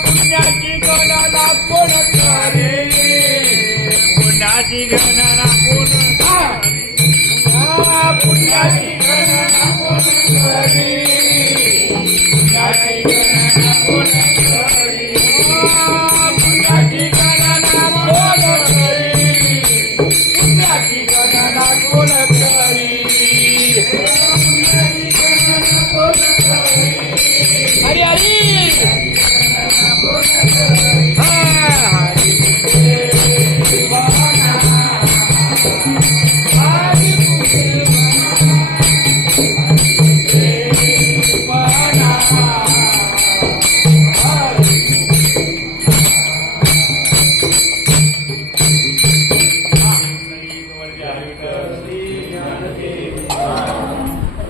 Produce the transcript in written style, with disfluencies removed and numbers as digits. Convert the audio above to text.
पुण्याची गणना कोण करे पुण्याची गणना कोण पुण्याची गणना कोण करे पुण्याची गणना कोण करे पुण्याची गणना कोण करे पुण्याची गणना कोण करे हरी हरी